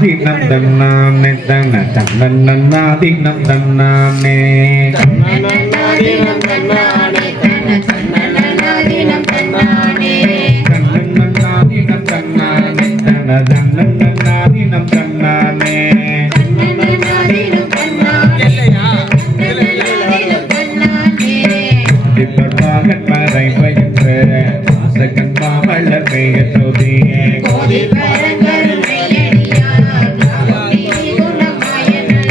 தன்னன்னாதினம் தன்னானே தன தன்னன்னாதினம் தன்னானே தன்னன்னாதினம் தன்னானே தன தன்னன்னாதினம் தன்னானே தன்னன்னாதினம் தன்னானே தன தன்னன்னாதினம் தன்னானே தன்னன்னாதினம் தன்னானே தன்னன்னாதினம் தன்னானே திப்பர்பாகன் மறை பயின்ற வாசகன் மாமல்லர் பெயர் சோதியே கோதி பரங்கருணையடியார் காவடி குணமாயனோ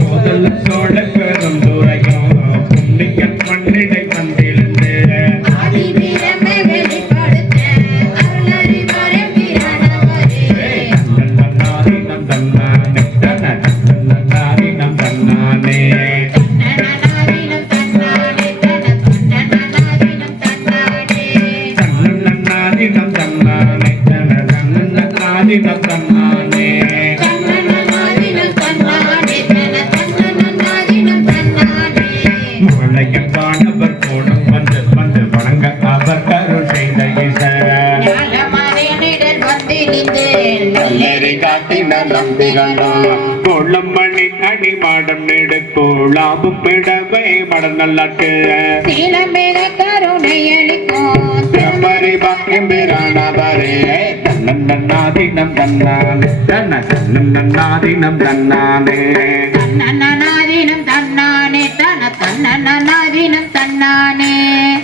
கோதல சோழ பெரும் துறையும் புண்ணியன் மண்ணிடை வந்திருந்து ஆதி வீரமை வெளிப்படுத்த அருளறிவரம் வீரானவரே தன்னன்னாதினம் தன்னானே தன தன்னன்னாதினம் தன்னானே தன்னன்னாதினம் தன்னானே தன தன்னன்னாதினம் தன்னானே தன்னன்னாதினம் தன்னானே தன தன்னன்னாதினம் தன்னானே தன்னன்னாதினம் தன்னானே தன தன்னன்னாதினம் தன்னானே மலையன் வானவர் கோணம் வந்து வந்து வணங்க அவர் கருள் செய்த ஈசர ஞானமறையனிடர் வந்து நின்றேன் நல்லறி காட்டின நம்பிகளோ கோலம் மணி அடி மாடம் நெடு கோளாபும் பிடவை மடநல்லாட்டு சீலமேல கருணையளிக்கும் திருமறை பாக்கியம் பிரானவரே தன்னன்னாதினம் தன்னானே தன தன்னன்னாதினம் தன்னானே தன்னன்னாதினம் தன்னானே தன தன்னன்னாதினம் தன்னானே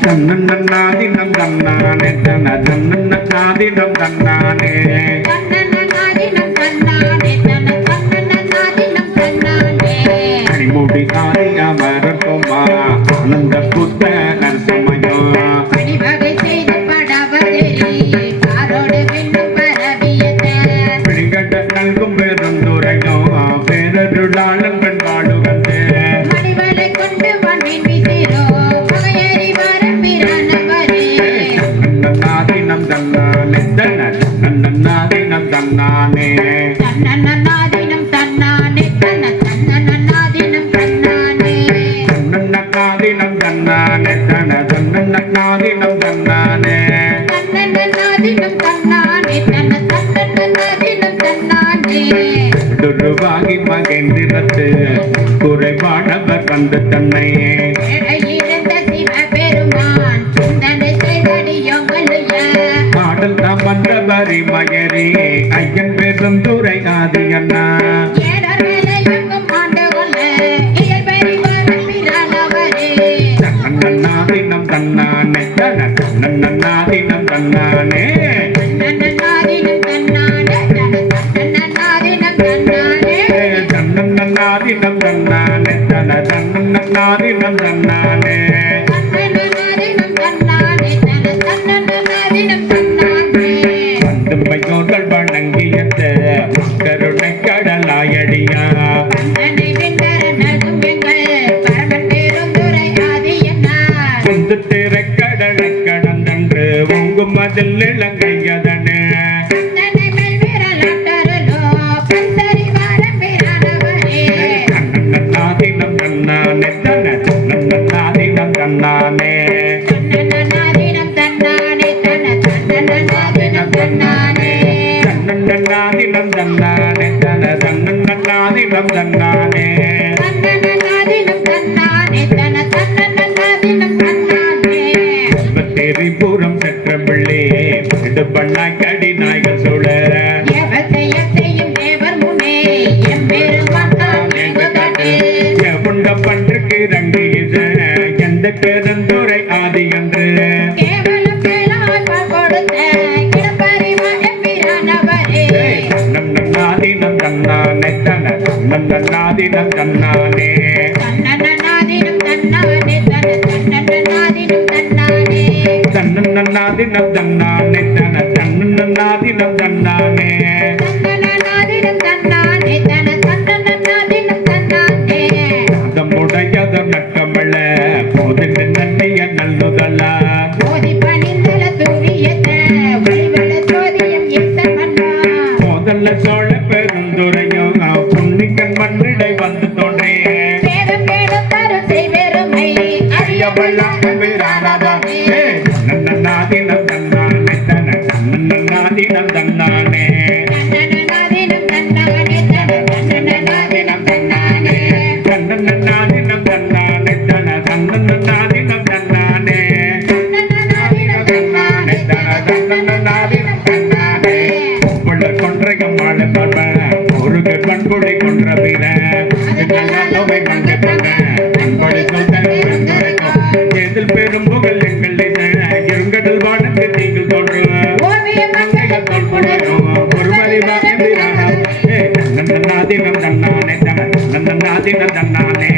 தன்னன்னாதினம் தன்னானே தன தன்னன்னாதினம் தன்னானே தன்னன்னாதினம் தன்னானே தன தன்னன்னாதினம் தன்னானே அடிமுடி ஆதி அமரத்துமா ஆனந்த புத்த நரசிம்மயோ பணிவகை செய்து படவதெறி காரோடு விண்ணும் பரவியத பிடிகட்ட நல்கும் பெருந்துரையோ பேரருளாளன் பெண்பாடு வந்து மணிவலை கொண்டு மண்ணின் விசிறோ மகையறி வரம்பிரானவரே தன்னன்னாதினம் தன்னானே தன தன்னன்னாதினம் தன்னானே தன்னன்னாதினம் தன்னானே தன தன்னன்னாதினம் தன்னானே தன்னன்னாதினம் தன்னானே தன தன்னன்னாதினம் தன்னானே தன்னன்னாதினம் தன்னானே தன தன்னன்னாதினம் தன்னானே துருவாகி மகேந்திரத்து குறைபாடவர் வந்து தன்னை இழந்த சிவபெருமான் சிந்தனை செய்தடியோங்களுய பாடல் தாம் வந்த பரி மகரி ஐயன் பெருந்துரை ஆதி அண்ணா ஏடர்மலையெங்கும் ஆண்டு கொள்ள இயல்பறி வரம்பிரானவரே தன்னன்னாதினம் தன்னானே தன தன்னன்னாதினம் தன்னானே தன்னன்னாதினம் தன்னானே தன தன்னன்னாதினம் தன்னானே தன்னன்னாதினம் தன்னானே தன தன்னன்னாதினம் தன்னானே தன்னன்னாதினம் தன்னானே தன தன்னன்னாதினம் தன்னானே பந்துமையோர்கள் வணங்கியத கருணை கடலாயடியா கண்ணனை வென்றர நல்கும் எங்கள் பரமன் பெருந்துரை ஆதியனார் குந்து திரை கடலை கடந்தன்று உங்கும் அதில் இளங்கையதனே கந்தனை மேல் விரலாட்டருளோ பந்தரி வரம்பிரானவரே தன்னன்னாதினம் தன்னானே தன தன்னன்னாதினம் தன்னானே தன்னன்னாதினம் தன்னானே தன தன்னன்னாதினம் தன்னானே தன்னன்னாதினம் தன்னானே தன தன்னன்னாதினம் தன்னானே தன்னன்னாதினம் தன்னானே தன தன்னன்னாதினம் தன்னானே திரிபுரம் சென்ற பிள்ளை விடுபண்ணாய் கடி நாய்கள் சுழ எவத்தையும் தேவர் முனே எம்பெருமான் தாம் எங்குதட்டே எவுண்ட பன்றுக்கு ரங்கீச எந்த பெருந்துரை ஆதி என்று கேவலம் கேளாய் கொடுத்த கிடப்பறி வரம்பிரானவரே தன்னன்னாதினம் தன்னானே தன தன்னன்னாதினம் தன்னானே தன்னன்னாதினம் தன்னானே தன தன்னன்னாதினம் தன்னானே தன்னன்னாதினம் தன்னானே தன தன்னன்னாதினம் தன்னானே தன்னன்னாதினம் தன்னானே தன தன்னன்னாதினம் தன்னானே தம்முடையதம் நட்டமள போதில் நன்னிய நல்லுதலா ஓதி பணிந்தல தூரியத்த ஒளிவள சோதியம் எத்த மன்னா முதல்ல சோழ பெருந்துரையோ புண்ணிக்கன் மண்ணிடை வந்து தோன்றே வேதம் வேதம் தரு செய்வெருமை அறியவள்ளாம் வீரானவரே நன்னாதினம் தன்னானே தன நன்னாதினம் தன்னானே தன்னன்னாதினம் தன்னானே வாழ பார்ப்பேன் ஒரு கற்பன் கொடை கொன்ற பிற தொகை பங்கு பங்க அன்பொழி எதில் பெரும் புகழ் எங்களை இருங்கடல் வானத்து நீங்கள் தோன்றுவேன் ஓவியம் மங்கைகள் தொல்புணரும் ஒருவரை நன்னாதினம் தன்னானே நன்னாதினம் தன்னானே நன்னநாதினம் தன்னானே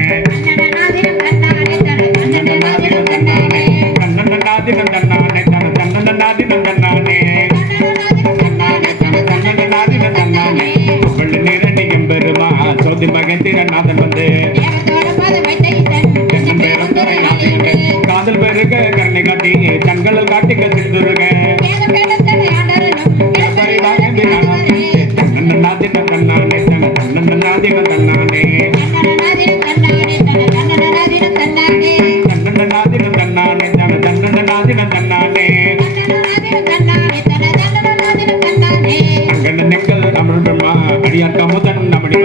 நன்னநாதினம் தன்னானே நன்னாதினம் தன்னானே நன்னாதினம் தன்னானே நன்னாதினம் தன்னானே வெள்ளி நிரணியும் பெருமா சோதி மகன் திறநாதன் வந்து தேவதோட பத வைத்த ஈசன் பேரும் துறை காதல் பெருக கருணை காட்டி கண்களில் காட்டி கசிந்துருக வேதம் வேதத்தனை ஆண்டரலும் நன்னாதினம் தன்னானே நன்னாதினம் தன்னானே நன்னநாதினம் தன்னானே நன்னநாதினம் தன்னானே நன்னாதினம் தன்னானே நன்னாதினம் தன்னானே நன்னநாதினம் தன்னானே நன்னநாதினம் தன்னானே அங்கன நெக்கல் அமர் பிரம்மா அடியார் கமுதன் நமடி